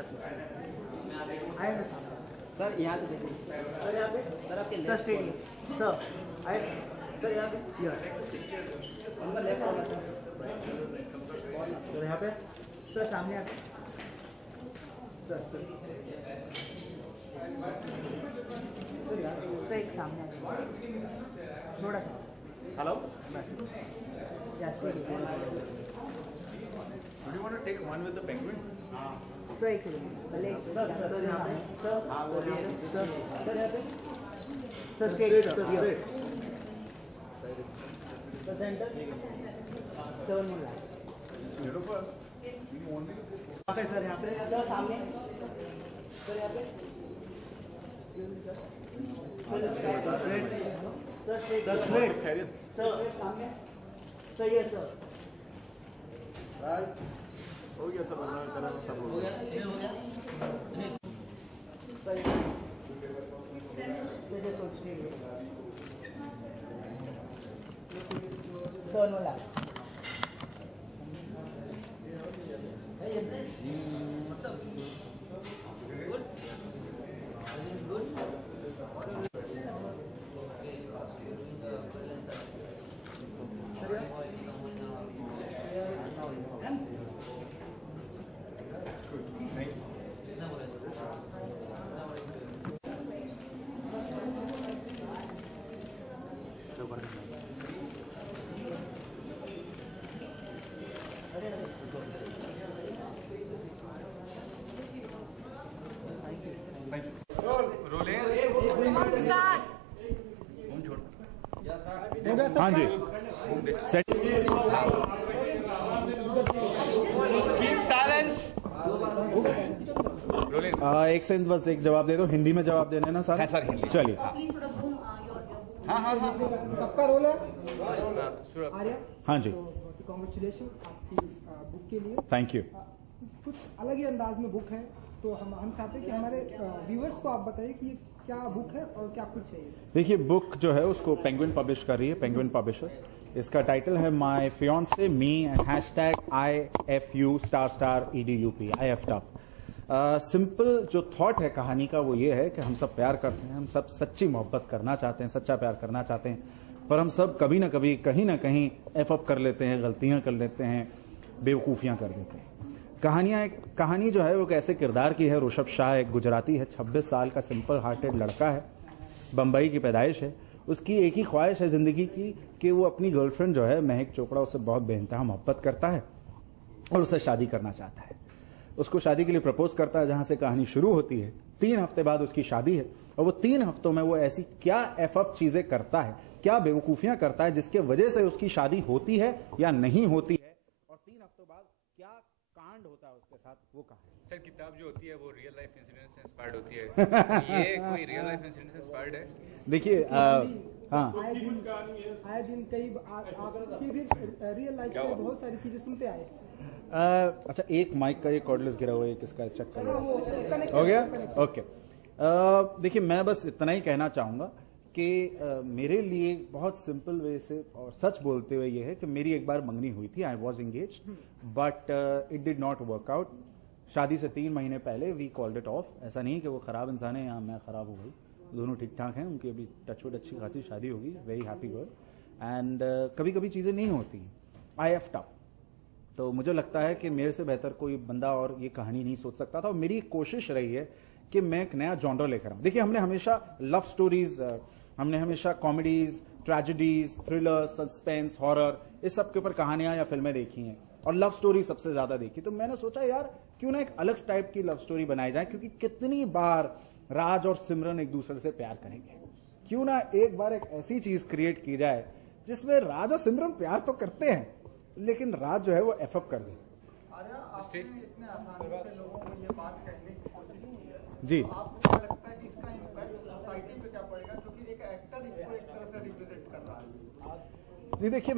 आए सर सामने सर यहाँ से देखिए सर यहाँ पे सर आपके सर स्ट्रेट सर आए सर यहाँ पे उनका लेफ्ट होगा सर यहाँ पे सर सामने आके सर एक सामने थोड़ा सा हेलो या straight Do you want to take one with the penguin? Sir एक सेकंड पहले सर यहाँ पे सर यहाँ पे sir straight sir centre 7 1 lakh sir यहाँ पे सर सामने सर यहाँ पे सर सामने सर ये सर हो गया सर सब हो गया सर वाला हाँ जी एक सेंस बस एक जवाब दे दो हिंदी में जवाब देना है ना सर सर हिंदी चलिए हाँ सबका रोल है आर्या हाँ जी कांग्रेचुलेशन आपकी इस बुक के लिए थैंक यू कुछ अलग ही अंदाज में बुक है तो हम चाहते हैं कि हमारे व्यूअर्स को आप बताइए कि ये क्या बुक है और क्या कुछ है। देखिए बुक जो है उसको पेंगुइन पब्लिश कर रही है पेंगुइन पब्लिशर्स इसका टाइटल है my fiance me and #IFU**EDUP IFTUP simple जो थॉट है कहानी का वो ये है कि हम सब प्यार करते हैं हम सब सच्ची मोहब्बत करना चाहते हैं सच्चा प्यार करना चाहते हैं पर हम सब कभी ना कभी कहीं ना कहीं एफ अप कर लेते हैं गलतियां कर लेते हैं बेवकूफियां कर देते हैं कहानी जो है वो कैसे किरदार की है ऋषभ शाह एक गुजराती है 26 साल का सिंपल हार्टेड लड़का है बंबई की पैदाइश है उसकी एक ही ख्वाहिश है जिंदगी की कि वो अपनी गर्लफ्रेंड जो है महक चोपड़ा उससे बहुत बेइंतहा मोहब्बत करता है और उससे शादी करना चाहता है उसको शादी के लिए प्रपोज करता है जहां से कहानी शुरू होती है 3 हफ्ते बाद उसकी शादी है और वो 3 हफ्तों में वो ऐसी क्या एफ अप चीजें करता है क्या बेवकूफियां करता है जिसके वजह से उसकी शादी होती है या नहीं होती है और 3 हफ्तों बाद क्या कांड होता है उसके साथ वो कहानी सर किताब जो होती है वो रियल लाइफ इंसिडेंट से इंस्पायर्ड होती है ये कोई रियल लाइफ इंसिडेंट से इंस्पायर्ड है देखिए हाँ आए दिन कई आपकी भी रियल लाइफ से बहुत सारी चीजें सुनते आए अच्छा एक माइक का ये कॉर्डलेस गिरा हुआ है किसका चेक कर हो गया ओके देखिए मैं बस इतना ही कहना चाहूंगा कि मेरे लिए बहुत सिंपल वे से और सच बोलते हुए ये है कि मेरी एक बार मंगनी हुई थी I was engage but it did not work out शादी से 3 महीने पहले वी कॉल्ड इट ऑफ ऐसा नहीं कि वो खराब इंसान है या मैं खराब हो गई दोनों ठीक ठाक हैं उनकी अभी टचवुड अच्छी खासी शादी होगी वेरी हैप्पी गर्ल एंड कभी कभी चीजें नहीं होती IFTUP तो मुझे लगता है कि मेरे से बेहतर कोई बंदा और ये कहानी नहीं सोच सकता था और मेरी कोशिश रही है कि मैं एक नया जॉनर लेकर आऊं देखिए हमने हमेशा लव स्टोरीज हमने हमेशा comedies tragedies thriller suspense horror इस सब के ऊपर कहानियां या फिल्में देखी हैं और लव स्टोरी सबसे ज्यादा देखी तो मैंने सोचा यार क्यों ना एक अलग टाइप की लव स्टोरी बनाई जाए क्योंकि कितनी बार राज और सिमरन एक दूसरे से प्यार करेंगे क्यों ना एक बार एक ऐसी चीज क्रिएट की जाए जिसमें राज और सिमरन प्यार तो करते हैं लेकिन राज जो है वो एफ अप कर दे इतने आसानी से लोगों को ये बात कहने की कोशिश की है जी आपको क्या लगता है कि इसका इम्पैक्ट सोसाइटी पे क्या पड़ेगा क्योंकि एक एक्टर इसको एक तरह से रिप्रेजेंट कर रहा है नहीं देखिए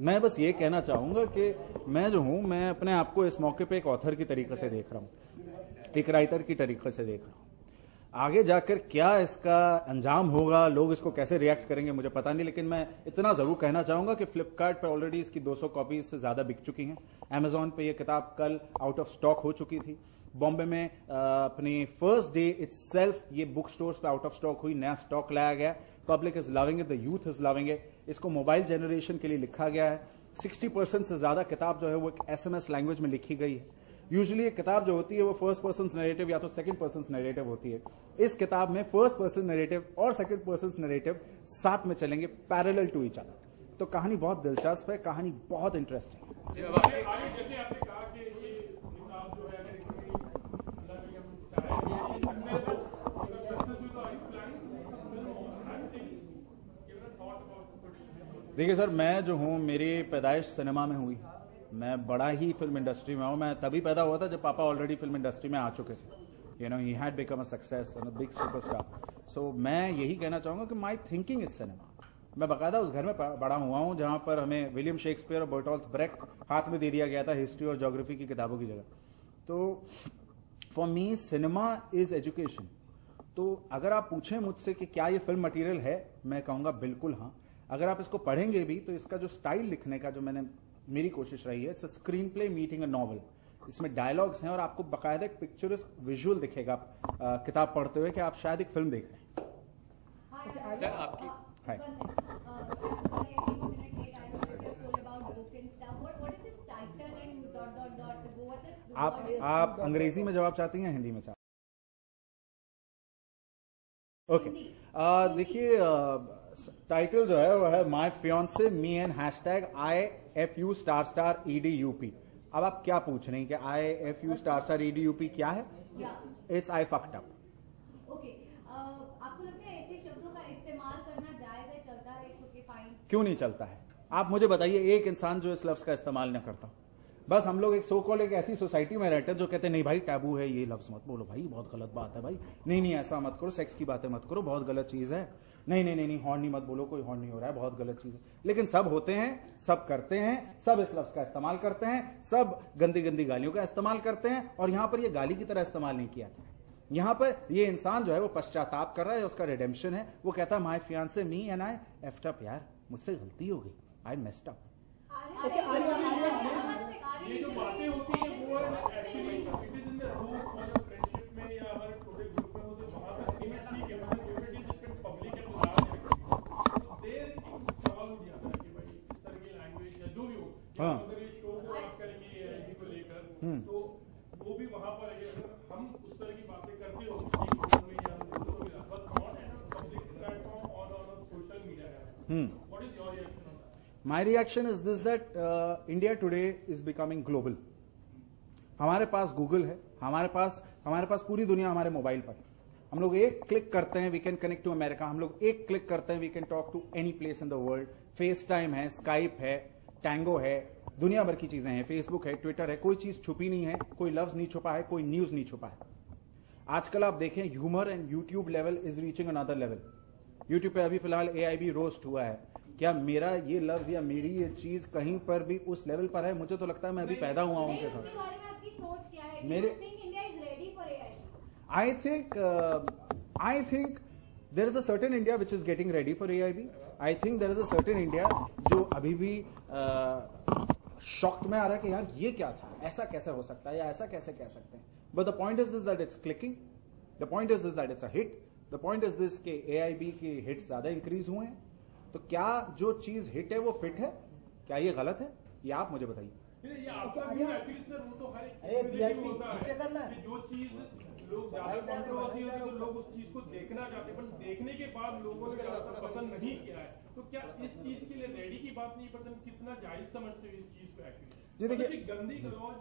मैं बस ये कहना चाहूंगा कि मैं जो हूं मैं अपने आप को इस मौके पे एक ऑथर की तरीके से देख रहा हूं एक राइटर की तरीके से देख रहा हूं आगे जाकर क्या इसका अंजाम होगा, लोग इसको कैसे रिएक्ट करेंगे मुझे पता नहीं, लेकिन मैं इतना जरूर कहना चाहूंगा कि फ्लिपकार्ट पे ऑलरेडी इसकी 200 कॉपीज से ज्यादा बिक चुकी हैं। अमेजॉन पे ये किताब कल आउट ऑफ स्टॉक हो चुकी थी। बॉम्बे में अपनी फर्स्ट डे इटसेल्फ ये बुक स्टोर्स पे आउट ऑफ स्टॉक हुई, नया स्टॉक लाया गया। Public is loving it, the youth is loving it. इसको मोबाइल जनरेशन के लिए लिखा गया है। 60% से ज्यादा किताब जो है वो एक SMS लैंग्वेज में लिखी गई है। यूजुअली एक किताब जो होती है वो फर्स्ट पर्सन नैरेटिव या तो सेकंड पर्सन नैरेटिव होती है। इस किताब में फर्स्ट पर्सन नैरेटिव और सेकंड पर्सन नैरेटिव साथ में चलेंगे, पैरेलल टू ईच अदर। तो कहानी बहुत दिलचस्प है, कहानी बहुत इंटरेस्टिंग है। जैसे आपने कहा कि ये किताब जो है देखिए सर, मैं जो हूँ मेरी पैदाइश सिनेमा में हुई, मैं बड़ा ही फिल्म इंडस्ट्री में हूँ। मैं तभी पैदा हुआ था जब पापा ऑलरेडी फिल्म इंडस्ट्री में आ चुके थे। You know, he had become a success and a big superstar. So मैं यही कहना चाहूंगा कि माय थिंकिंग इज सिनेमा। मैं बाकायदा उस घर में बड़ा हुआ हूँ जहां पर हमें विलियम शेक्सपियर और बर्टोल्ट ब्रेख्ट हाथ में दे दिया गया था हिस्ट्री और ज्योग्राफी की किताबों की जगह। तो for me cinema is education. तो अगर आप पूछें मुझसे कि क्या ये फिल्म मटेरियल है, मैं कहूंगा बिल्कुल हाँ। अगर आप इसको पढ़ेंगे भी तो इसका जो स्टाइल लिखने का जो मेरी कोशिश रही है, it's a screen play meeting a novel. इसमें डायलॉग्स हैं और आपको बाकायदा एक पिक्चरिस्ट विजुअल दिखेगा किताब पढ़ते हुए कि आप शायद एक फिल्म देख रहे हैं। सर आपकी हाय, आप अंग्रेजी में जवाब चाहती हैं, हिंदी में चाहती हैं? ओके, देखिए टाइटल जो है वो है my fiance me and #IFU**EDUP। अब आप क्या पूछ रहे हैं कि IFU**EDUP क्या है? It's I fucked up. आपको लगता है ऐसे शब्दों का इस्तेमाल करना जायज है, चलता है, इट्स ओके, फाइन? क्यों नहीं चलता है? आप मुझे बताइए एक इंसान जो इस लफ्ज का इस्तेमाल न करता। बस हम लोग एक सो कॉल एक ऐसी सोसाइटी में रहते हैं जो कहते हैं नहीं भाई टैबू है, ये लफ्ज मत बोलो भाई, बहुत गलत बात है भाई, नहीं ऐसा मत करो, सेक्स की बातें मत करो, बहुत गलत चीज है, नहीं हॉर्न नहीं मत बोलो, कोई हॉर्न नहीं हो रहा है, बहुत गलत चीज है। लेकिन सब होते हैं, सब करते हैं, सब इस लफ्ज का इस्तेमाल करते हैं, सब गंदी गंदी गालियों का इस्तेमाल करते हैं। और यहां पर ये गाली की तरह इस्तेमाल नहीं किया गया। यहां पर ये इंसान जो है वो पश्चाताप कर रहा है, उसका रिडेम्पशन है। वो कहता है my fiance me and I effed up, यार मुझसे गलती हो गई, आई मेस्ड अप। ये जो बातें होती है वो actually it is in the group और फ्रेंडशिप में या हमारे छोटे ग्रुप में होते वहां तक सीमित ठीक है, मतलब इफ इट इज पब्लिक है तो देर सवाल उठ जाता है कि भाई इस तरह की लैंग्वेज या जो भी हो, अगर ये शो को बात करेंगे एआईबी को लेकर तो वो भी वहां पर अगर हम उस तरह की बातें करते हो में या दूसरों के साथ, but not at a public platform और on a social media. What is your reaction? My reaction is this that India today is becoming global. हमारे पास गूगल है, हमारे पास पूरी दुनिया हमारे मोबाइल पर। हम लोग एक क्लिक करते हैं we can connect to America, हम लोग एक क्लिक करते हैं we can talk to any place in the world. FaceTime है, स्काइप है, टैंगो है, दुनिया भर की चीजें हैं, फेसबुक है, ट्विटर है, कोई चीज छुपी नहीं है, कोई लफ्ज नहीं छुपा है, कोई न्यूज नहीं छुपा है। आजकल आप देखें humour and YouTube level is reaching another level. YouTube पे अभी फिलहाल AIB रोस्ट हुआ है। क्या मेरा ये लफ्ज या मेरी ये चीज कहीं पर भी उस लेवल पर है? मुझे तो लगता है मैं अभी पैदा हुआ हूं उनके साथ। I think there is a certain India which is getting ready for AIB. I think there is a certain India जो अभी भी शॉक में आ रहा है कि यार ये क्या था, ऐसा कैसे हो सकता है या ऐसा कैसे कह सकते हैं। But the point is that it's clicking. The point is that it's a hit. The point is this कि AIB के हिट्स ज्यादा इंक्रीज हुए हैं। तो क्या जो चीज हिट है वो फिट है? क्या ये गलत है? ये आप मुझे बताइए। ये आपका व्यू एक्चुअली सर वो तो हर एक होता है कि जो चीज लोग ज्यादा कंट्रोवर्सी होती है तो लोग उस चीज को देखना चाहते हैं, पर देखने के बाद लोगों ने ज्यादातर पसंद नहीं किया है। तो क्या इस चीज के लिए रेडी की बात नहीं, पर कितना जायज समझते हो इस चीज को एक्चुअली? जी देखिए, गंदी गलौज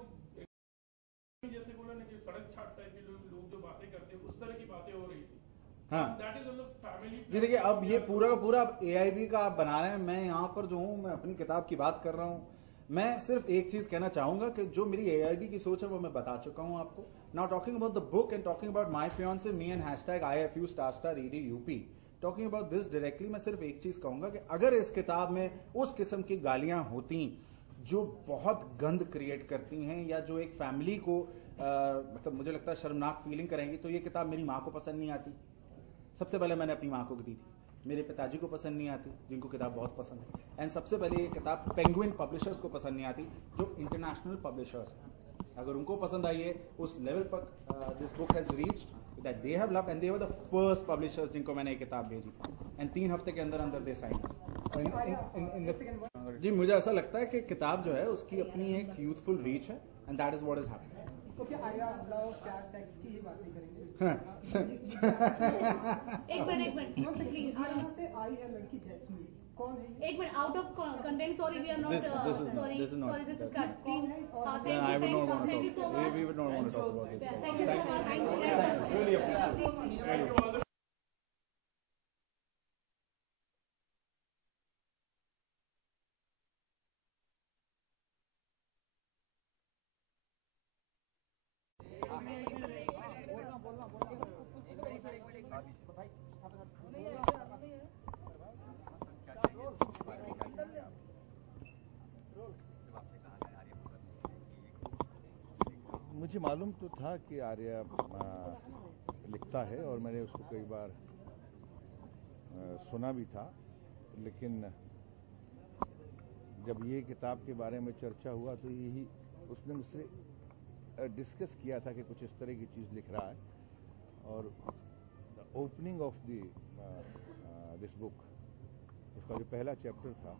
जैसे बोला ना कि सड़क छाट टाइप के लोग जो बातें करते हैं उस तरह की बातें हो रही थी। हाँ जी देखिए, अब ये पूरा का पूरा AIB का आप बना रहे हैं। मैं यहाँ पर जो हूँ मैं अपनी किताब की बात कर रहा हूँ। मैं सिर्फ एक चीज कहना चाहूंगा कि जो मेरी AIB की सोच है वो मैं बता चुका हूँ आपको। Now talking about the book and talking about my fiance me and #IFU**EDUP, talking about this directly, मैं सिर्फ एक चीज कहूंगा कि अगर इस किताब में उस किस्म की गालियां होती जो बहुत गंद क्रिएट करती हैं या जो एक फैमिली को मतलब मुझे लगता है शर्मनाक फीलिंग करेंगी, तो ये किताब मेरी माँ को पसंद नहीं आती। सबसे पहले मैंने अपनी माँ को दी थी, मेरे पिताजी को पसंद नहीं आती जिनको किताब बहुत पसंद है, एंड सबसे पहले ये किताब पेंगुइन पब्लिशर्स को पसंद नहीं आती जो इंटरनेशनल पब्लिशर्स हैं। अगर उनको पसंद आई है उस लेवल पर this book has reached that they have loved and they were the first publishers जिनको मैंने ये किताब भेजी, एंड 3 हफ्ते के अंदर अंदर दे साइन। जी मुझे ऐसा लगता है कि किताब जो है उसकी अपनी एक यूथफुल रीच है, and that is what is happening. Okay, आया लव प्यार सेक्स की ही बात नहीं करेंगे। एक मिनट प्लीज। यहाँ से आई है लड़की जैस्मीन, कौन है ये? एक minute, out of content, sorry we are not This is not- sorry this is cut please. I would not want to thank you talk. So much. We would not want to talk about this. Thank you so much. Thank you. Really appreciate it. मुझे मालूम तो था कि आर्या लिखता है और मैंने उसको कई बार सुना भी था, लेकिन जब ये किताब के बारे में चर्चा हुआ तो यही उसने मुझसे डिस्कस किया था कि कुछ इस तरह की चीज़ लिख रहा है। और the opening of this book, उसका जो पहला चैप्टर था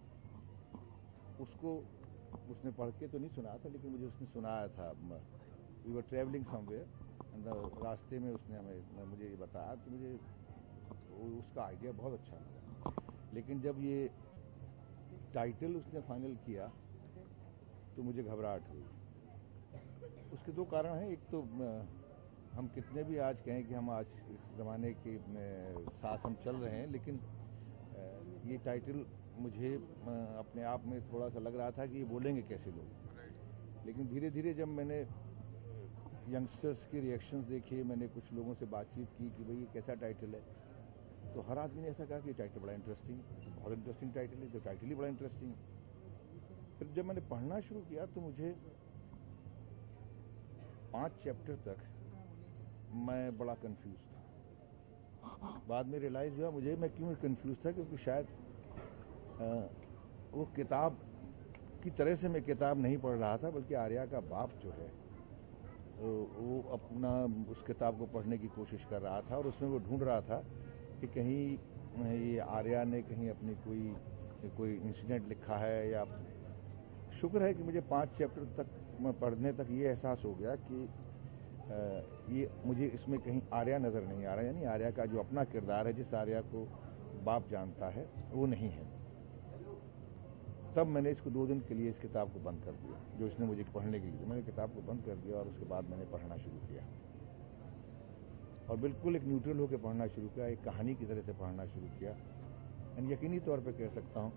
उसको उसने पढ़ के तो नहीं सुनाया था, लेकिन मुझे उसने सुनाया था। वी वर ट्रेवलिंग समवेयर, रास्ते में उसने मुझे ये बताया, तो मुझे उसका आइडिया बहुत अच्छा लगा। लेकिन जब ये टाइटल उसने फाइनल किया तो मुझे घबराहट हुई। उसके 2 कारण हैं। एक तो हम कितने भी आज कहें कि हम आज इस ज़माने के साथ हम चल रहे हैं, लेकिन ये टाइटल मुझे अपने आप में थोड़ा सा लग रहा था कि ये बोलेंगे कैसे लोग। लेकिन धीरे धीरे जब मैंने यंगस्टर्स के रिएक्शंस देखे, मैंने कुछ लोगों से बातचीत की कि भाई ये कैसा टाइटल है, तो हर आदमी ने ऐसा कहा कि टाइटल बड़ा इंटरेस्टिंग, बहुत इंटरेस्टिंग टाइटल है, तो टाइटल ही बड़ा इंटरेस्टिंग है। फिर जब मैंने पढ़ना शुरू किया तो मुझे 5 चैप्टर तक मैं बड़ा कंफ्यूज था। बाद में रियलाइज हुआ मुझे मैं क्यों कंफ्यूज था, क्योंकि शायद वो किताब की तरह से मैं किताब नहीं पढ़ रहा था, बल्कि आर्या का बाप जो है वो अपना उस किताब को पढ़ने की कोशिश कर रहा था और उसमें वो ढूंढ रहा था कि कहीं ये आर्या ने कहीं अपनी कोई इंसिडेंट लिखा है। या शुक्र है कि मुझे 5 चैप्टर तक पढ़ने तक ये एहसास हो गया कि ये मुझे इसमें कहीं आर्या नज़र नहीं आ रहा, यानी आर्या का जो अपना किरदार है, जिस आर्या को बाप जानता है, वो नहीं है। तब मैंने इसको 2 दिन के लिए इस किताब को बंद कर दिया, जो इसने मुझे पढ़ने के लिए। मैंने किताब को बंद कर दिया और उसके बाद मैंने पढ़ना शुरू किया, और बिल्कुल एक न्यूट्रल होकर पढ़ना शुरू किया, एक कहानी की तरह से पढ़ना शुरू किया। एंड यकीनी तौर पे कह सकता हूँ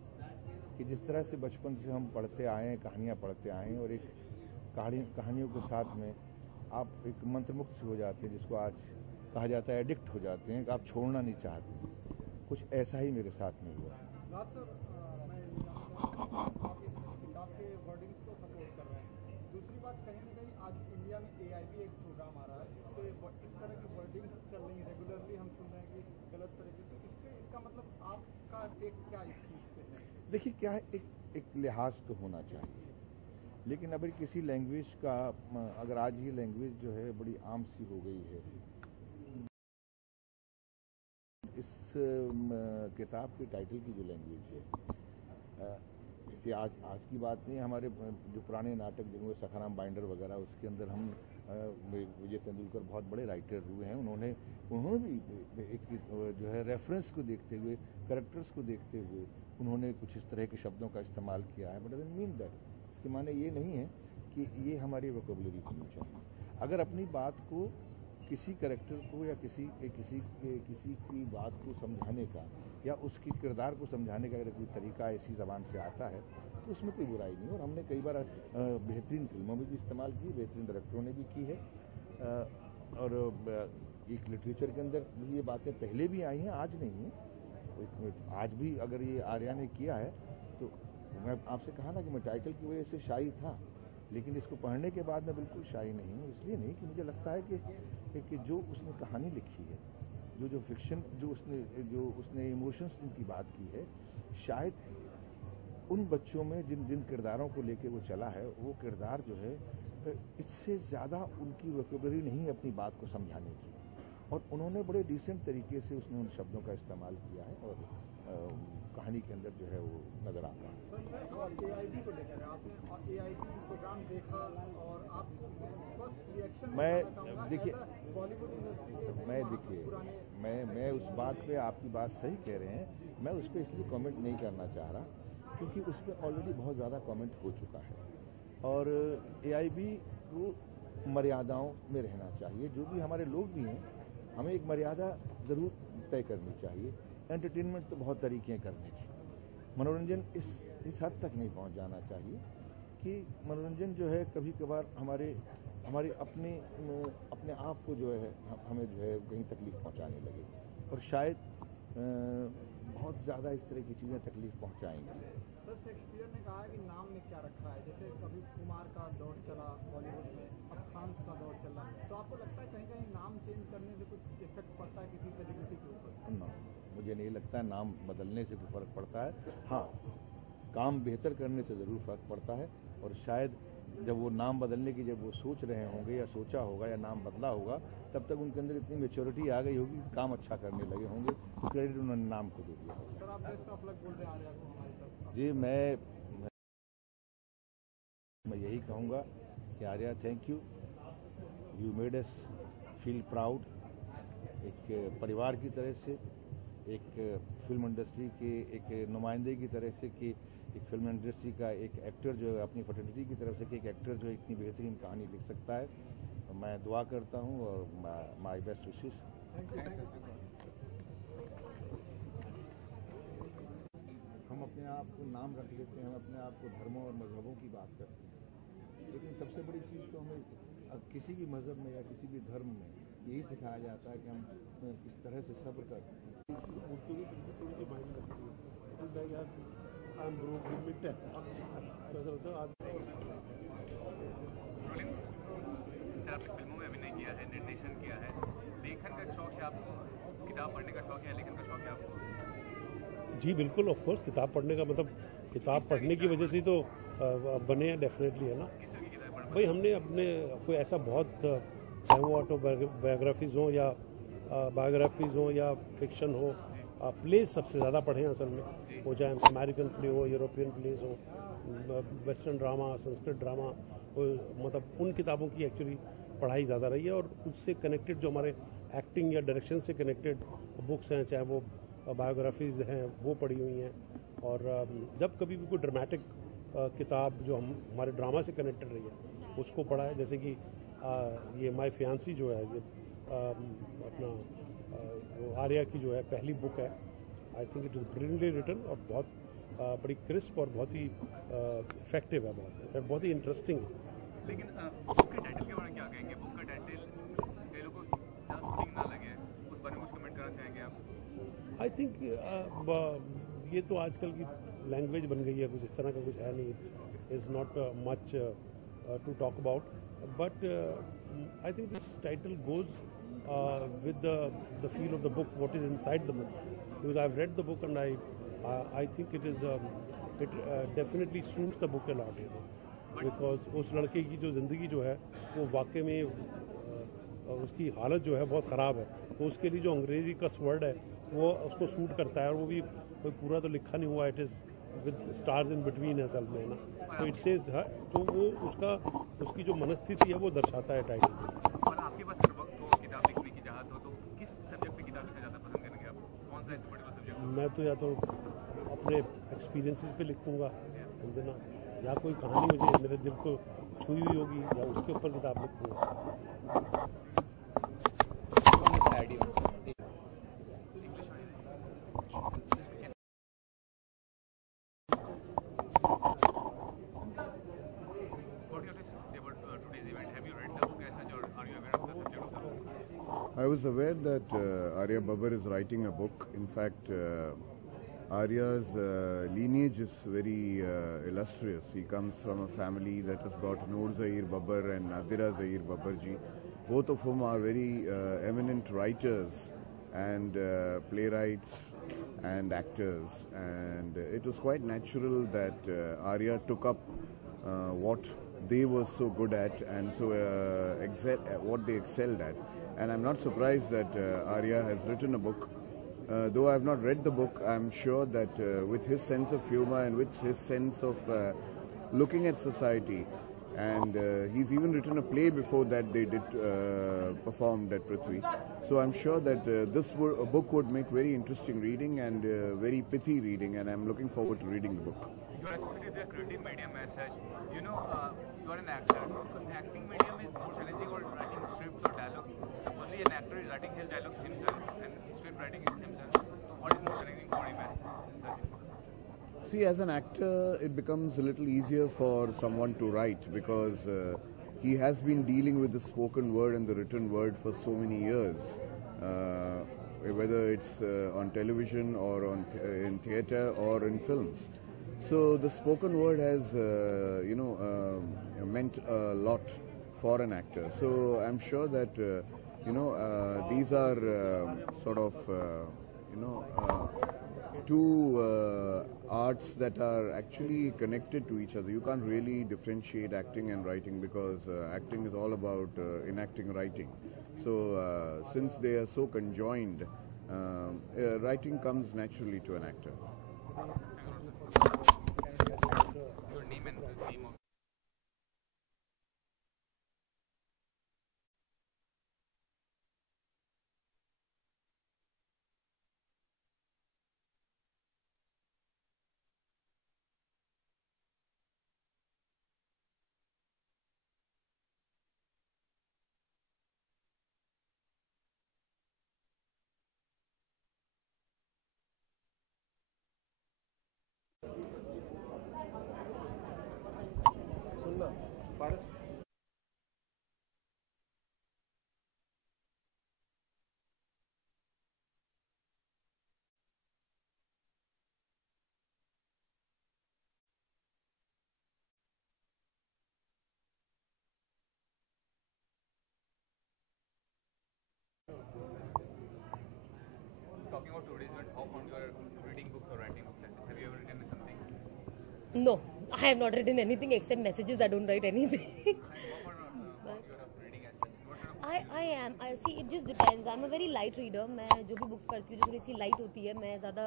कि जिस तरह से बचपन से हम पढ़ते आए हैं, कहानियाँ पढ़ते आए हैं, और एक कहानियों के साथ में आप एक मंत्रमुक्त से हो जाते हैं, जिसको आज कहा जाता है एडिक्ट हो जाते हैं, आप छोड़ना नहीं चाहते। कुछ ऐसा ही मेरे साथ में हुआ। आपके वर्डिंग्स को सपोर्ट कर रहे हैं। दूसरी बात, कहीं ना कहीं आज इंडिया में AIB एक प्रोग्राम आ रहा है, जिसपे इस तरह की वर्डिंग्स चल रही है, रेगुलरली हम सुन रहे हैं कि गलत तरीके से। इसका मतलब आपका टेक क्या इस चीज़ पे है? देखिए क्या है, एक लिहाज तो होना चाहिए, लेकिन अगर किसी लैंग्वेज का, अगर आज ये लैंग्वेज जो है बड़ी आम सी हो गई है, इस किताब के टाइटल की जो लैंग्वेज है, जैसे आज की बात नहीं, हमारे जो पुराने नाटक जिनमें सखाराम बाइंडर वगैरह, उसके अंदर हम विजय तेंदुलकर बहुत बड़े राइटर हुए हैं, उन्होंने भी एक जो है रेफरेंस को देखते हुए, कैरेक्टर्स को देखते हुए उन्होंने कुछ इस तरह के शब्दों का इस्तेमाल किया है। बट डजंट मीन दैट, इसके माने ये नहीं है कि ये हमारी वोकैबुलरी होनी चाहिए। अगर अपनी बात को किसी कैरेक्टर को या किसी की बात को समझाने का या उसके किरदार को समझाने का अगर कोई तरीका ऐसी ज़बान से आता है तो उसमें कोई बुराई नहीं। और हमने कई बार बेहतरीन फिल्मों में भी इस्तेमाल की, बेहतरीन डायरेक्टरों ने भी की है, और एक लिटरेचर के अंदर ये बातें पहले भी आई हैं, आज नहीं है। आज भी अगर ये आर्या ने किया है तो मैं आपसे कहा ना कि मैं टाइटल की वजह से शाई था, लेकिन इसको पढ़ने के बाद मैं बिल्कुल शाई नहीं हूँ। इसलिए नहीं कि मुझे लगता है कि जो उसने कहानी लिखी है, जो फिक्शन, जो उसने इमोशंस जिनकी बात की है, शायद उन बच्चों में जिन किरदारों को लेके वो चला है, वो किरदार जो है इससे ज़्यादा उनकी वोकैबुलरी नहीं अपनी बात को समझाने की, और उन्होंने बड़े डिसेंट तरीके से उसने उन शब्दों का इस्तेमाल किया है और कहानी के अंदर जो है वो नज़र आता है। AIB को लेकर आपने AIB प्रोग्राम देखा और आपको फर्स्ट रिएक्शन देखिए, बॉलीवुड इंडस्ट्री मैं देखिए मैं उस बात पे, आपकी बात सही कह रहे हैं, मैं उस पर इसलिए कमेंट नहीं करना चाह रहा क्योंकि उस पर ऑलरेडी बहुत ज़्यादा कमेंट हो चुका है, और AIB को मर्यादाओं में रहना चाहिए। जो भी हमारे लोग भी हैं, हमें एक मर्यादा ज़रूर तय करनी चाहिए। एंटरटेनमेंट तो बहुत तरीके हैं करने के, मनोरंजन इस हद तक नहीं पहुंच जाना चाहिए कि मनोरंजन जो है कभी कभार हमारे अपने आप को जो है हमें जो है कहीं तकलीफ पहुंचाने लगे, और शायद बहुत ज़्यादा इस तरह की चीज़ें तकलीफ पहुंचाएंगी। सर, शेक्सपियर ने कहा है कि नाम ने क्या रखा है, जैसे कभी कुमार का दौर चला बॉलीवुड में, अब खान का दौर चला, तो आपको लगता है कहीं कहीं नाम चेंज करने से कुछ इफेक्ट पड़ता है किसी सेलिब्रिटी के ऊपर? ना, मुझे नहीं लगता है नाम बदलने से कोई फ़र्क पड़ता है। हाँ, काम बेहतर करने से ज़रूर फ़र्क पड़ता है, और शायद जब वो नाम बदलने की जब वो सोच रहे होंगे या सोचा होगा या नाम बदला होगा, तब तक उनके अंदर इतनी मेच्योरिटी आ गई होगी, काम अच्छा करने लगे होंगे, तो क्रेडिट उन्होंने नाम को दे दिया होगा। सर, आप बेस्ट ऑफ लक बोल रहे आ रहे हैं हमारी तरफ। जी, मैं यही कहूँगा कि Arya, thank you made us feel proud, एक परिवार की तरह से, एक फिल्म इंडस्ट्री के एक नुमाइंदे की तरह से, कि एक फिल्म इंडस्ट्री का एक एक्टर जो है अपनी फर्टिलिटी की तरफ से कि एक एक्टर जो इतनी बेहतरीन कहानी लिख सकता है, मैं दुआ करता हूँ और माय बेस्ट विशेस। हम अपने आप को नाम रख लेते हैं, हम अपने आप को धर्मों और मजहबों की बात करते हैं, लेकिन सबसे बड़ी चीज़ तो हमें किसी भी मजहब में या किसी भी धर्म में यही सिखाया जाता है कि हम किस तरह से सब्र करते हैं। सर, आपने फिल्मों में अभिनय किया है, निर्देशन किया है, लेखन का शौक है आपको, किताब पढ़ने का शौक है, लेखन का शौक है आपको? जी बिल्कुल, ऑफ कोर्स किताब पढ़ने का मतलब किताब पढ़ने की वजह से तो बने हैं, डेफिनेटली, है ना। किस तरह की किताब पढ़ना? भाई हमने अपने कोई ऐसा बहुत, चाहे वो ऑटोबायोग्राफीज़ हो या बायोग्राफीज़ हो या फिक्शन हो, प्लेस सबसे ज़्यादा पढ़े हैं असल में, वो चाहे अमेरिकन प्ले हो, यूरोपियन प्लेस हो, वेस्टर्न ड्रामा, संस्कृत ड्रामा, मतलब उन किताबों की एक्चुअली पढ़ाई ज़्यादा रही है, और उससे कनेक्टेड जो हमारे एक्टिंग या डायरेक्शन से कनेक्टेड बुक्स हैं, चाहे वो बायोग्राफीज़ हैं, वो पढ़ी हुई हैं। और जब कभी भी कोई ड्रामेटिक किताब जो हमारे ड्रामा से कनेक्टेड रही है, उसको पढ़ा है। जैसे कि ये माय फियांसी जो है, ये अपना वो आर्या की जो है पहली बुक है, I think it is brilliantly written, और बहुत बड़ी क्रिस्प और बहुत ही इफेक्टिव है, बहुत ही इंटरेस्टिंग है। लेकिन बुक के टाइटल के बारे में क्या कहेंगे? बुक का टाइटल कई लोगों को स्टिंग ना लगे, उस बारे में कुछ कमेंट करना चाहेंगे आप? आई थिंक ये तो आजकल की लैंग्वेज बन गई है, कुछ इस तरह का कुछ है नहीं, is not much to talk about, but I think this title goes with the feel of the book, what is inside the book, because I've read the book and I think it definitely suits the book a lot, you know, because उस लड़के की जो ज़िंदगी जो है वो वाकई में उसकी हालत जो है बहुत ख़राब है, तो उसके लिए जो अंग्रेज़ी का वर्ड है वो उसको सूट करता है, और वो भी कोई पूरा तो लिखा नहीं हुआ, it is with stars in between है असल में, ना, तो इट सेज, तो वो उसकी जो मनस्थिति है वो दर्शाता है टाइटल। और आपके पास वक्त हो, किताब लिखने की चाहत हो, तो किस सब्जेक्ट पे किताब लिखना ज़्यादा पसंद करेंगे आप? कौन सा ऐसे पर्टिकुलर सब्जेक्ट? मैं तो या तो अपने एक्सपीरियंसेस पे लिखूंगा, समझे ना, या कोई कहानी मुझे मेरे दिल को छुई हुई होगी, या उसके ऊपर किताब लिखूंगा। I was aware that Arya Babbar is writing a book. In fact, Arya's lineage is very illustrious. He comes from a family that has got Noor Zahir Babbar and Nadira Zahir Babbarji, both of whom are very eminent writers and playwrights and actors. And it was quite natural that Arya took up what they were so good at and so what they excelled at. And I'm not surprised that Arya has written a book. Though I have not read the book, I'm sure that with his sense of humor and with his sense of looking at society, and he's even written a play before that they did performed at Prithvi. So I'm sure that this book would make very interesting reading and very pithy reading, and I'm looking forward to reading the book. You are associated with a creative medium as such. You know, you are an actor. So acting medium is more challenging or writing scripts or dialogues. Supposedly an actor is writing his dialogues himself and script writing is himself. What is more challenging for him as? See, as an actor, it becomes a little easier for someone to write because he has been dealing with the spoken word and the written word for so many years. Whether it's on television or in theatre or in films. So the spoken word has, meant a lot for an actor. So I'm sure that, these are sort of, two arts that are actually connected to each other. You can't really differentiate acting and writing because acting is all about enacting writing. So since they are so conjoined, writing comes naturally to an actor. Your name and the name of. Talking about today's event, how fond you are reading books or writing books? Have you ever written something? No, I have not written anything except messages. I don't write anything. I see, it just depends. I'm a very light reader. मैं जो भी books पढ़ती हूँ जो थोड़ी सी light होती है मैं ज़्यादा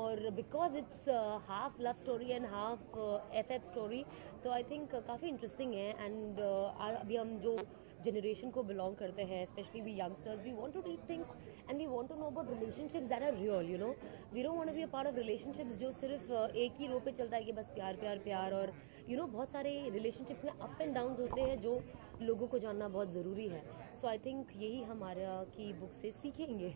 और because it's half love story and half FF story तो I think काफ़ी interesting है and अभी हम जो generation को belong करते हैं especially we youngsters we want to read things and we want to know about relationships that are real, you know. We don't want to be a part of relationships जो सिर्फ एक ही रो पे चलता है कि बस प्यार प्यार प्यार और you know बहुत सारे relationships में up and downs होते हैं जो लोगों को जानना बहुत ज़रूरी है. So I think यही हमारा की बुक से सीखेंगे.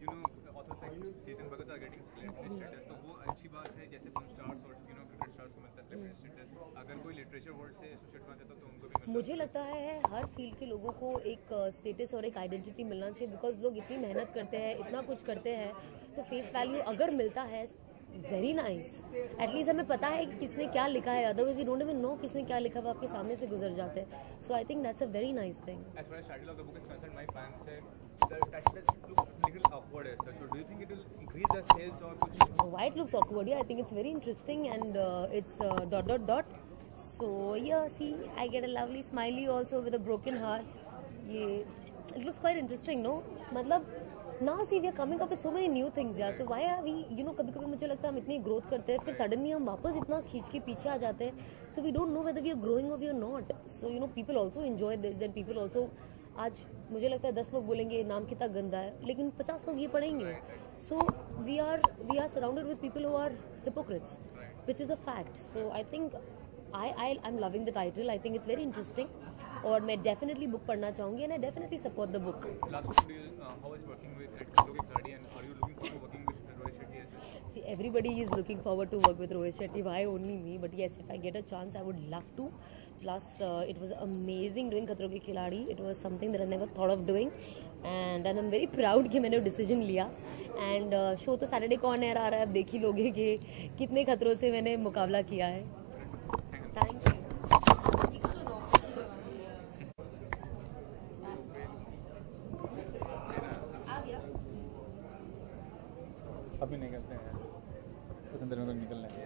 You know, authors like Chetan Bhagat are getting celebrity status. तो वो अच्छी बात है जैसे film stars और cricket stars को मिलता है celebrity status. अगर कोई literature world से associate होता है तो उनको भी मिलता है. मुझे लगता है हर फील्ड के लोगों को एक स्टेटस और एक आइडेंटिटी मिलना चाहिए बिकॉज लोग इतनी मेहनत करते हैं इतना कुछ करते हैं तो फेस वैल्यू अगर मिलता है वेरी नाइस एटलीस्ट हमें पता है कि किसने क्या लिखा है otherwise you don't even know किसने क्या लिखा वो आपके सामने से गुजर जाते हैं so I think that's a very nice thing As far as title of the book is concerned, my fans say the title looks little awkward as such. So do you think it will increase the sales or कुछ? why it looks awkward yeah I think it's very interesting and it's ... So yeah, see, I get a lovely smiley also with a broken heart. Yeah, it looks quite interesting, no? मतलब now see we are coming up with so many new things यार. So why are we, you know, कभी-कभी मुझे लगता है हम इतनी growth करते हैं फिर suddenly हम वापस इतना खींच के पीछे आ जाते हैं. So we don't know whether we are growing or we are not. So you know people also enjoy this. Then people also आज मुझे लगता है 10 लोग बोलेंगे नाम कितना गंदा है लेकिन 50 लोग ये पढ़ेंगे. So we are surrounded with people who are hypocrites, which is a fact. So I think I'm loving the title. I think it's very interesting. और मैं definitely book पढ़ना चाहूँगी and I definitely support the book. Last question to you, how is working with Loki Khadi and are you looking forward to working with Rohit Shetty as well? See, everybody is looking forward to work with Rohit Shetty. Why only me? But yes, if I get a chance, I would love to. Plus, it was amazing doing Khatron Ke Khiladi. It was something that I never thought of doing, and I'm very proud कि मैंने decision लिया. And show तो Saturday को on air आ रहा है, अब देख ही लोगे कि कितने खतरों से मैंने मुकाबला किया है. Thank you. आ गया. अभी निकलते हैं, कुछ अंदर में निकलना है.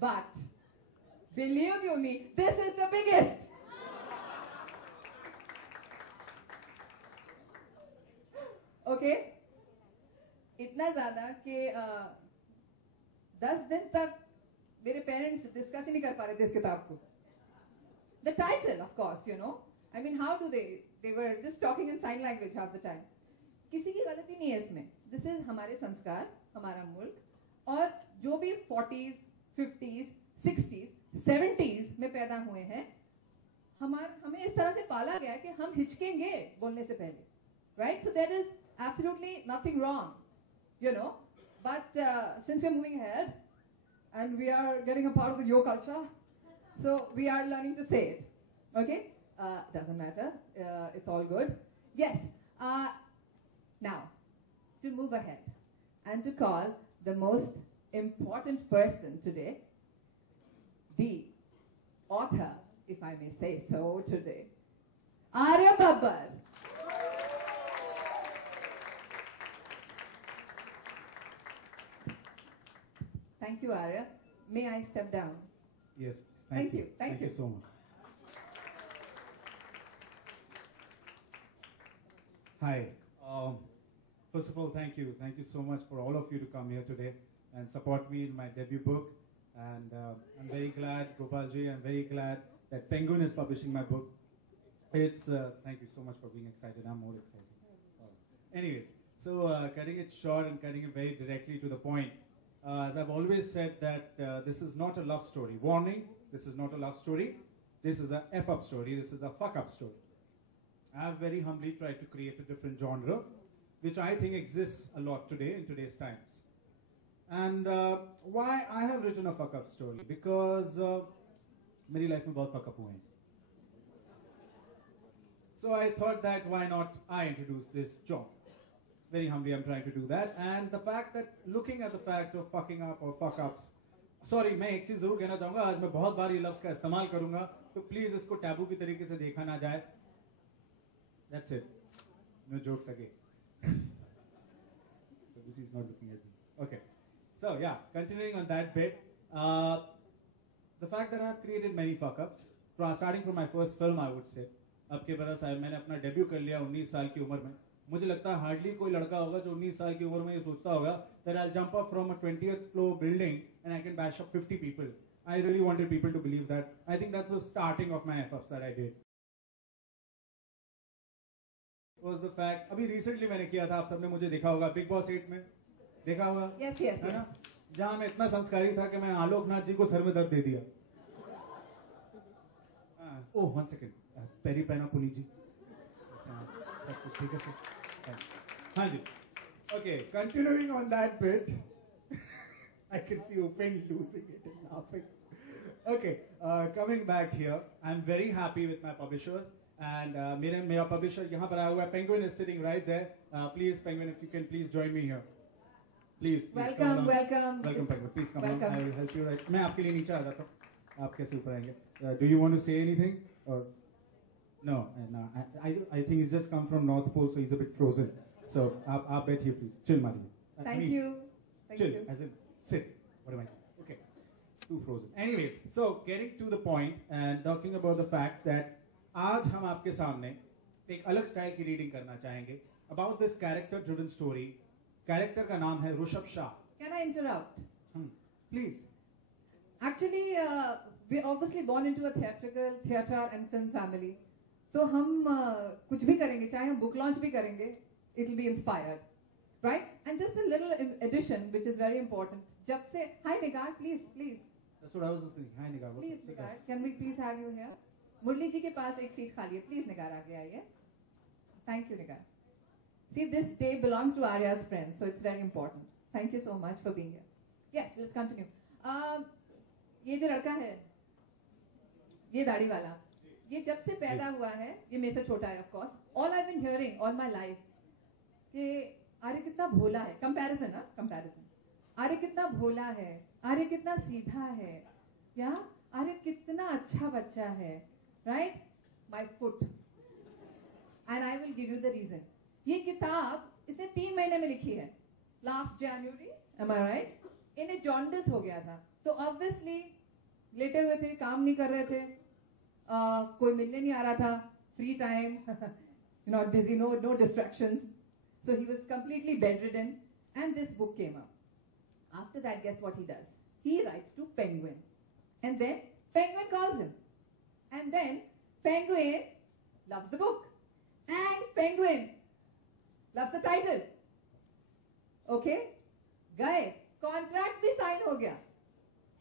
But believe you me, this is the biggest. Okay? इतना ज्यादा कि 10 दिन तक मेरे पेरेंट्स डिस्कस ही नहीं कर पा रहे थे इस किताब को. The title, of course, you know. I mean, how do they were just talking in sign language half the time. किसी की गलती नहीं है इसमें. This is हमारे संस्कार, हमारा मुल्क, और जो भी 40s, 50s, 60s, 70s में पैदा हुए हैं, हमें इस तरह से पाला गया है कि हम हिचकेंगे बोलने से पहले, right? So there is absolutely nothing wrong, you know. But since we're moving ahead and we are getting a part of the yo culture, so we are learning to say it, okay? Doesn't matter, it's all good. Yes. Now, to move ahead and to call the most important person today, the author, if I may say so today, Arya Babbar. Thank you, Arya. May I step down? Yes. Thank you. Thank you so much. Hi. First of all, thank you. Thank you so much for all of you to come here today and support me in my debut book. And I'm very glad, Gopalji, I'm very glad that Penguin is publishing my book. It's, thank you so much for being excited. I'm more excited. Anyways, so cutting it short and cutting it very directly to the point. As I've always said that this is not a love story. Warning, this is not a love story. This is a F-up story. This is a fuck-up story. I've very humbly tried to create a different genre, which I think exists a lot today in today's times. And why I have written a fuck-up story? Because मेरी life में बहुत fuck-up हुए हैं. So I thought that why not I introduce this genre. Very humbly I'm trying to do that. And the fact that, looking at the fact of fucking up or fuck-ups, sorry, मैं एक चीज जरूर कहना चाहूँगा, आज मैं बहुत बार ये लफ्ज़ का इस्तेमाल करूँगा, तो please इसको टैबू की तरीके से देखा ना जाए. That's it. No jokes again. She's not looking at me. Okay. So yeah, continuing on that bit, the fact that I've created many fuck-ups, starting from my first film, I would say. अब के बरस मैंने अपना debut कर लिया 19 साल की उम्र में. मुझे लगता है हार्डली कोई लड़का होगा जो 19 साल की उम्र में ये सोचता होगा that I'll jump up from a 20th floor building and I can bash up 50 people. I really wanted people to believe that. I think that's the starting of my F-ups that I did. Was the fact, अभी recently मैंने किया था, आप सबने मुझे देखा होगा Bigg Boss 8 में, देखा होगा? Yes, yes, है ना? जहाँ मैं इतना संस्कारी था कि मैं आलोकनाथ जी को सर में दर्द दे दिया. Oh, 1 second. पेरी पैना पुली जी. सब कुछ ठीक है सर? हाँ जी. Okay, continuing on that bit, I can see Upen losing it and laughing. Okay, coming back here, I'm very happy with my publishers. And मेरा publisher यहाँ पर आया हुआ है. Penguin is sitting right there. Please, Penguin, if you can please join me here. Please. Welcome, welcome. Welcome, Penguin. Please come Welcome. along. I will help you. Right. मैं आपके लिए नीचे आ जाता हूँ. आप कैसे ऊपर आएंगे? Do you want to say anything? Or no, no. I think he's just come from North Pole, so he's a bit frozen. So आप बैठिए प्लीज, चिल मारिए. Thank you. Thank Chill, you. as in sit. What am I? Okay, too frozen. Anyways, so getting to the point and talking about the fact that आज हम आपके सामने एक अलग style की रीडिंग करना चाहेंगे about this character driven story. Character का नाम है Rishabh Shah. Can I interrupt? Please. Actually, we're obviously born into a theatre and film family. तो हम कुछ भी करेंगे, चाहे हम book launch भी करेंगे, it will be inspired, right? And just a little addition, which is very important. जब से, hi Nigar, please. That's what I was thinking. Hi Nigar. Please Nigar, can we please have you here? मुरली जी के पास एक seat खाली है, please Nigar आगे आइए. Thank you Nigar. See, this day belongs to Arya's friends, so it's very important. Thank you so much for being here. Yes, let's continue. ये जो लड़का है, ये दाढ़ी वाला, ये जब से पैदा हुआ है, ये मेरे से छोटा है, of course. All I've been hearing all my life, कि आर्य कितना भोला है, comparison ना, comparison. आर्य कितना भोला है, आर्य कितना सीधा है, या आर्य कितना अच्छा बच्चा है, right? My foot. And I will give you the reason. ये किताब इसने 3 महीने में लिखी है. Last January, am I right? इन्हें जॉन्डिस हो गया था, तो ऑब्वियसली लेटे हुए थे, काम नहीं कर रहे थे, कोई मिलने नहीं आ रहा था, free time, not busy, no distractions, so he was completely bedridden and this book came up. After that, guess what he does? He writes to Penguin, and then Penguin calls him, and then Penguin loves the book, and Penguin loves the title. Okay, गए, contract भी sign हो गया.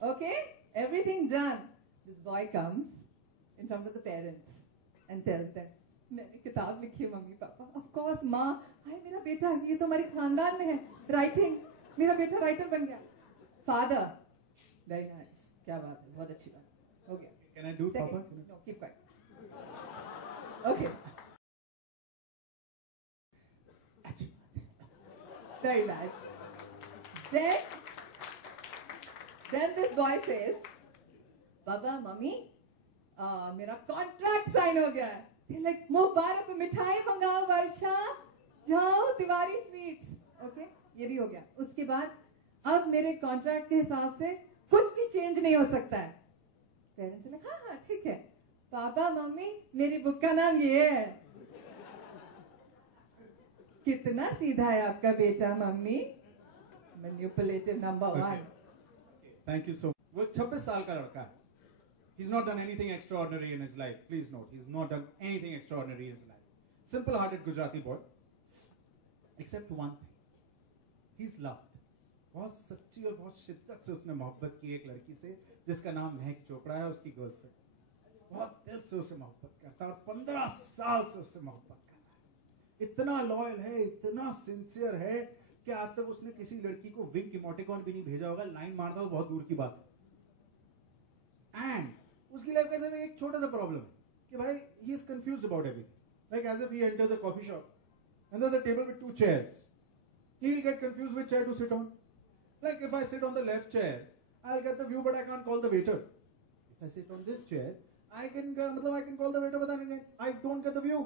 Okay, everything done. This boy comes in front of the parents and tells them, मैंने किताब लिखी है mummy papa. Of course माँ, हाय मेरा बेटा, ये तो हमारे खानदान में है, राइटिंग, मेरा बेटा राइटर बन गया. Father, very nice, क्या बात है, बहुत अच्छी बात, हो गया. Can I do Second, proper? no, keep quiet. Okay. Very nice. Then this boy says, Baba, Mummy, मेरा कॉन्ट्रैक्ट साइन हो गया है. They're like, मुबारक, मिठाई मंगाओ वर्षा, जाओ तिवारी स्वीट्स. ओके, ये भी हो गया. उसके बाद अब मेरे कॉन्ट्रैक्ट के हिसाब से कुछ भी चेंज नहीं हो सकता है. पेरेंट्स ने हाँ ठीक है. पापा मम्मी, मेरी बुक का नाम ये है. कितना सीधा है आपका बेटा mummy. Manipulative number one. Thank you so much. वो 26 साल का लड़का है. He's not done anything extraordinary in his life. Please note, he's not done anything extraordinary in his life. Simple-hearted Gujarati boy. Except one thing. He's loved. बहुत सच्ची और बहुत शिद्दत से उसने मोहब्बत की एक लड़की से, जिसका नाम महक चोपड़ा है, उसकी गर्लफ्रेंड. बहुत दिल से उसे मोहब्बत करता है और 15 साल से उससे मोहब्बत कर रहा है. इतना लॉयल है, इतना सिंसियर है कि आज तक उसने किसी लड़की को विंक इमोटिकॉन भी नहीं भेजा होगा. लाइन मारता तो बहुत दूर की बात है. एंड उसकी लाइफ कैसे में एक छोटा सा प्रॉब्लम है कि भाई he is confused about everything. Like as if he enters a coffee shop and there is a table with 2 chairs. He will get confused which chair to sit on. Like if I sit on the left chair, I'll get the view, but I can't call the waiter. If I sit on this chair, I can call the waiter, but I don't get the view.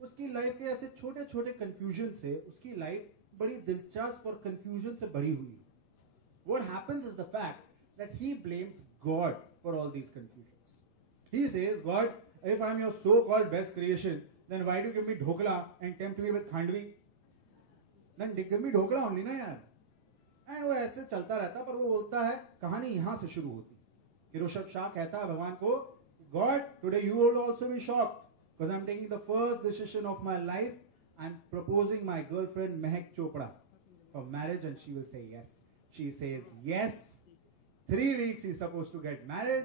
उसकी life के ऐसे छोटे छोटे confusion से उसकी life बड़ी दिलचस्प और कंफ्यूजन से भरी हुई है. What happens is the fact that he blames God for all these confusions. He says, God, if I'm your so-called best creation, then why do you give me dhokla and tempt me with khandvi? Then give me dhokla only ना यार. And वो ऐसे चलता रहता, पर वो बोलता है, कहानी यहाँ से शुरू होती कि ऋषभ शाह कहता है भगवान को, God, today you will also be shocked because I'm taking the first decision of my life. I'm proposing my girlfriend Mehak Chopra for marriage, and she will say yes. She says yes. 3 weeks he's supposed to get married,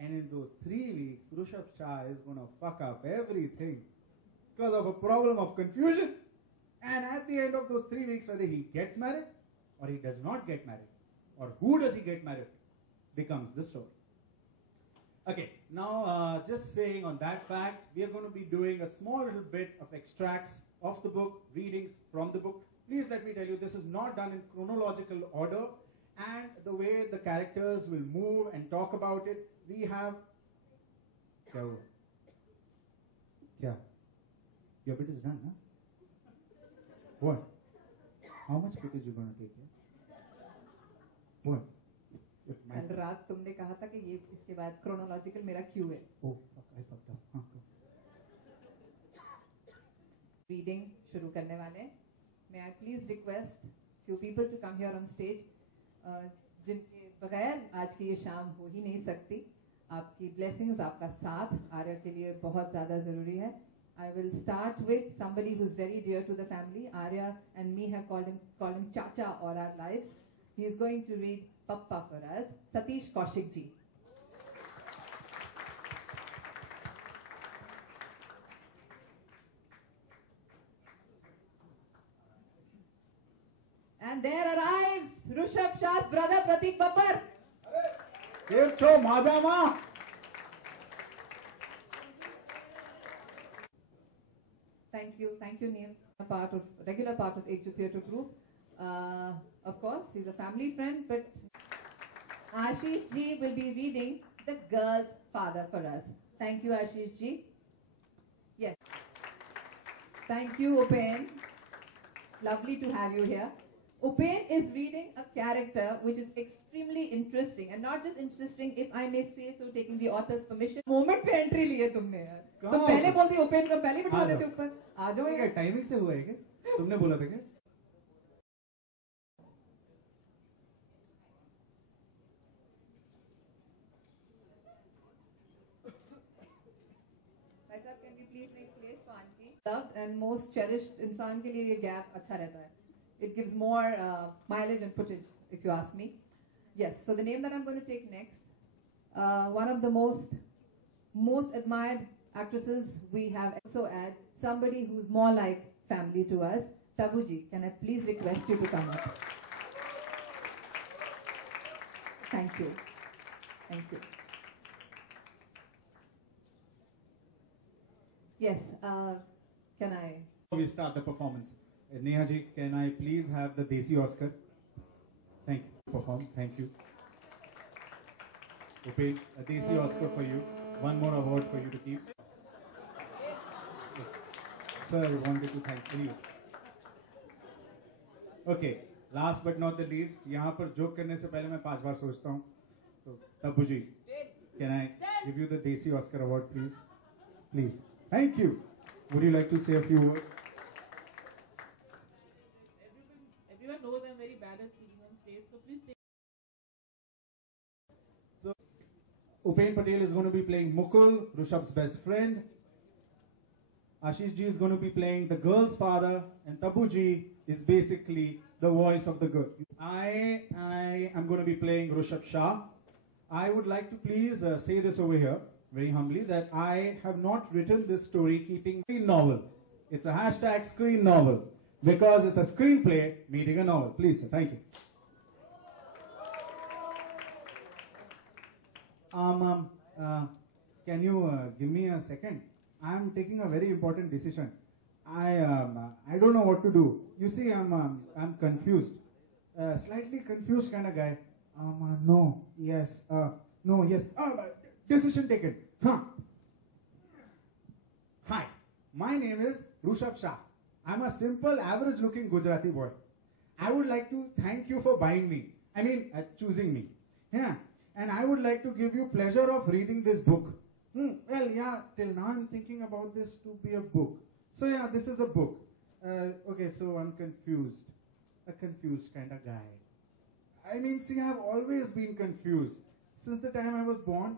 and in those 3 weeks, Rishabh Shah is going to fuck up everything because of a problem of confusion. And at the end of those 3 weeks, whether he gets married or he does not get married, or who does he get married, becomes the story. Okay, now just saying on that fact, we are going to be doing a small little bit of extracts of the book, readings from the book. Please let me tell you, this is not done in chronological order, and the way the characters will move and talk about it, we have... Kya? Your bit is done, huh? What? How much footage you gonna take? What? If my... कल रात तुमने कहा था कि ये इसके बाद chronological मेरा क्यू है. Oh, fuck, I fucked up. Huh. Reading शुरू करने वाले. May I please request few people to come here on stage. जिनके बगैर आज की ये शाम हो ही नहीं सकती. आपकी blessings, आपका साथ आर्या के लिए बहुत ज़्यादा ज़रूरी है. I will start with somebody who's very dear to the family. Arya and me have called him Chacha all our lives. He is going to read Pappa for us. Satish Kaushik ji. And there arrives Rushabh Shah's brother Pratik Babbar. Thank you, Neil. Regular part of Ekju Theatre Group. Of course, he's a family friend, but Ashish ji will be reading The Girl's Father for us. Thank you, Ashish ji. Yes. Thank you, Upen. Lovely to have you here. Upen is reading a character which is extremely interesting, and not just interesting, if I may say so, taking the author's permission. Moment पे entry लिए तुमने यार. तुम पहले बोलती Upen को पहले बिठा देते ऊपर. आ जाओ यार. टाइमिंग से हुआ है क्या? तुमने बोला था क्या? Myself, can we please make place for auntie? Loved and most cherished इंसान के लिए ये gap अच्छा रहता है. It gives more mileage and footage, if you ask me. Yes, so the name that I'm going to take next, one of the most admired actresses we have also add, somebody who's more like family to us, Tabuji. Can I please request you to come up? Thank you. Thank you. Yes, can I? We start the performance. Neha ji, can I please have the Desi Oscar? Thank you. Perform. Thank you. Upen, a Desi Oscar for you. One more award for you to keep. Sir, I wanted to thank you. Okay, last but not the least, यहाँ पर joke करने से पहले मैं 5 बार सोचता हूँ. तो तब्बू जी, can I give you the Desi Oscar award, please? Please. Thank you. Would you like to say a few words? Everyone knows I'm very bad at speaking on stage, so please take. So, Upen Patel is going to be playing Mukul, Rushabh's best friend. Ashish ji is going to be playing the girl's father, and Tabu ji is basically the voice of the girl. I am going to be playing Rushabh Shah. I would like to please say this over here, very humbly, that I have not written this story keeping screen novel. It's a hashtag screen novel because it's a screenplay meeting a novel. Please, sir. Thank you. Can you give me a second? I'm taking a very important decision. I don't know what to do. You see, I'm confused, slightly confused kind of guy. No, yes, no, yes. Decision taken. Huh. Hi, my name is Rushabh Shah. I'm a simple, average-looking Gujarati boy. I would like to thank you for buying me. I mean, choosing me. Yeah, and I would like to give you pleasure of reading this book. Well, yeah, till now I'm thinking about this to be a book. So yeah, this is a book. Okay, so I'm confused. A confused kind of guy. I mean, see, I've always been confused. Since the time I was born.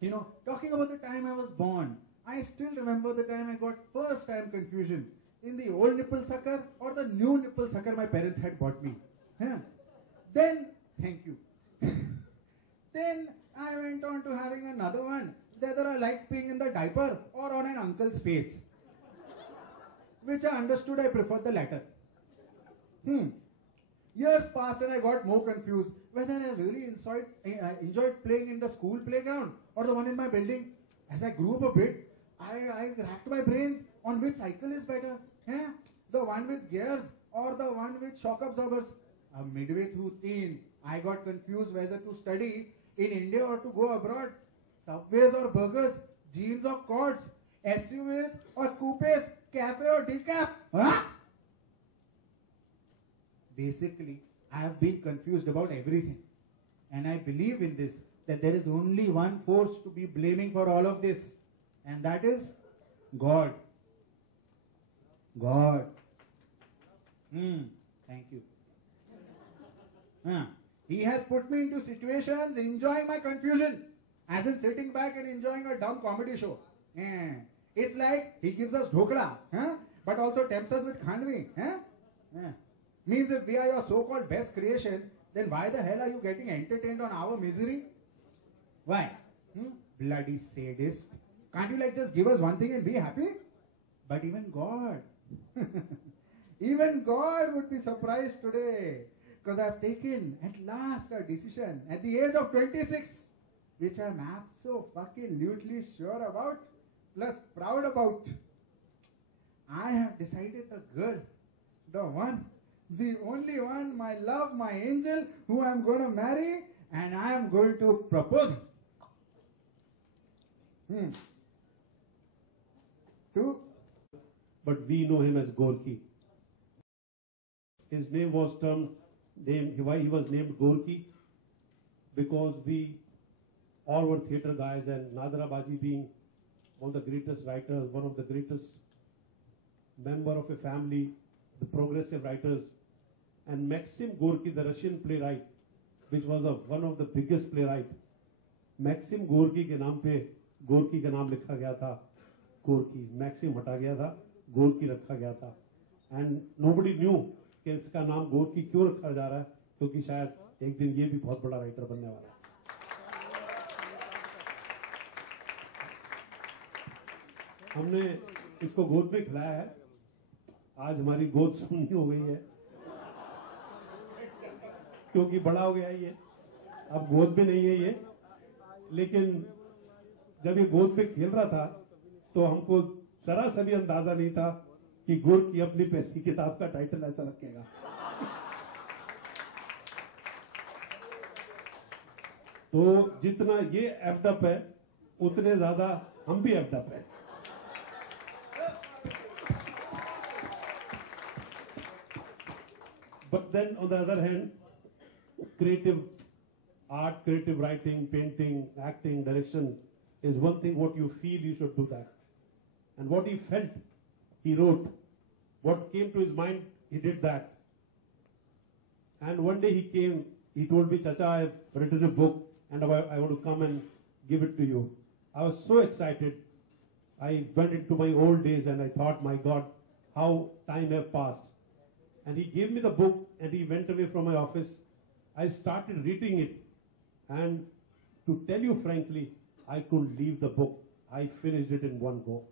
You know, talking about the time I was born, I still remember the time I got first time confusion in the old nipple sucker or the new nipple sucker my parents had bought me. Yeah. Then, thank you. Then I went on to having another one. Whether I liked peeing in the diaper or on an uncle's face. Which I understood I preferred the latter. Years passed and I got more confused whether I really enjoyed playing in the school playground or the one in my building. As I grew up a bit, I racked my brains on which cycle is better. Yeah? The one with gears or the one with shock absorbers. Midway through teens, I got confused whether to study in India or to go abroad. Subways or burgers, jeans or cords, SUVs or coupes, cafe or decaf. Huh? Basically, I have been confused about everything. And I believe in this, that there is only one force to be blaming for all of this. And that is God. God. Thank you. He has put me into situations enjoying my confusion, as in sitting back and enjoying a dumb comedy show. It's like he gives us dhokla, but also tempts us with khandvi. Means if we are your so-called best creation, then why the hell are you getting entertained on our misery? Why? Bloody sadist. Can't you just give us one thing and be happy? But even God, even God would be surprised today, because I've taken at last a decision at the age of 26, which I'm absolutely sure about, plus proud about. I have decided the girl, the one, the only one, my love, my angel, who I'm going to marry, and I am going to propose. But we know him as Gorky. His name was why he was named Gorky? Because we all were theatre guys, and Nadira Baji being one of the greatest writers, one of the greatest member of a family, the progressive writers, and Maxim Gorky, the Russian playwright, which was one of the biggest playwright. Maxim Gorky के नाम पे Gorky का नाम लिखा गया था, Gorky. Maxim हटा गया था, Gorky रखा गया था. And nobody knew कि इसका नाम Gorky क्यों रखा जा रहा है, क्योंकि शायद एक दिन ये भी बहुत बड़ा राइटर बनने वाला है. हमने इसको गोद में खिलाया है. आज हमारी गोद सुन्नी हो गई है, क्योंकि बड़ा हो गया ये, अब गोद में नहीं है ये. लेकिन जब ये गोद में खेल रहा था तो हमको जरा सा भी अंदाजा नहीं था कि गोरकी अपनी पहली किताब का टाइटल ऐसा रखेगा. तो जितना ये एफ्ड अप है, उतने ज्यादा हम भी एफ्ड अप है. But then, on the other hand, creative art, creative writing, painting, acting, direction is one thing. What you feel, you should do that. And what he felt, he wrote. What came to his mind, he did that. And one day he came, he told me, Chacha, I have written a book and I want to come and give it to you. I was so excited. I went into my old days and I thought, my God, how time have passed. And he gave me the book and he went away from my office. I started reading it, and to tell you frankly, I couldn't leave the book. I finished it in one go.